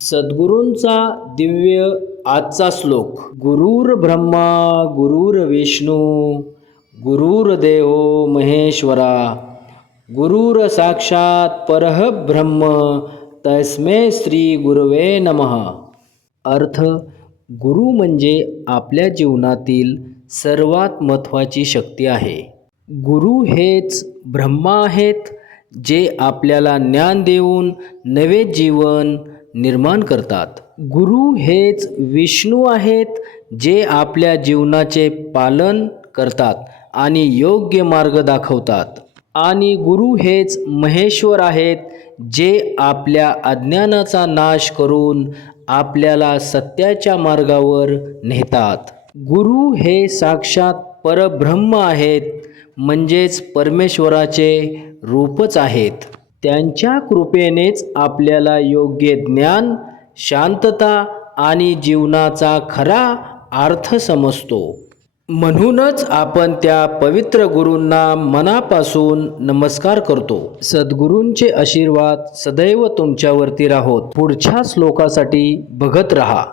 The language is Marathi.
सद्गुरूंचा दिव्य आजचा श्लोक. गुरुर ब्रह्मा गुरुर्विष्णू गुरुर्देव महेश्वरा गुरुर साक्षात परब्रह्म तस्मै श्री गुरवे नमः. अर्थ: गुरु म्हणजे आपल्या जीवनातील सर्वात महत्त्वाची शक्ती आहे. गुरु हेच ब्रह्मा आहेत, जे आपल्याला ज्ञान देऊन नवे जीवन निर्माण करतात. गुरु हेच विष्णू आहेत, जे आपल्या जीवनाचे पालन करतात आणि योग्य मार्ग दाखवतात. आणि गुरु हेच महेश्वर आहेत, जे आपल्या अज्ञानाचा नाश करून आपल्याला सत्याच्या मार्गावर नेतात. गुरु हे साक्षात परब्रह्म आहेत, म्हणजेच परमेश्वराचे रूपच आहेत. त्यांच्या कृपेनेच आपल्याला योग्य ज्ञान, शांतता आणि जीवनाचा खरा अर्थ समजतो. म्हणूनच आपण त्या पवित्र गुरूंना मनापासून नमस्कार करतो. सद्गुरूंचे आशीर्वाद सदैव तुमच्यावरती राहोत. पुढच्या श्लोकासाठी बघत रहा.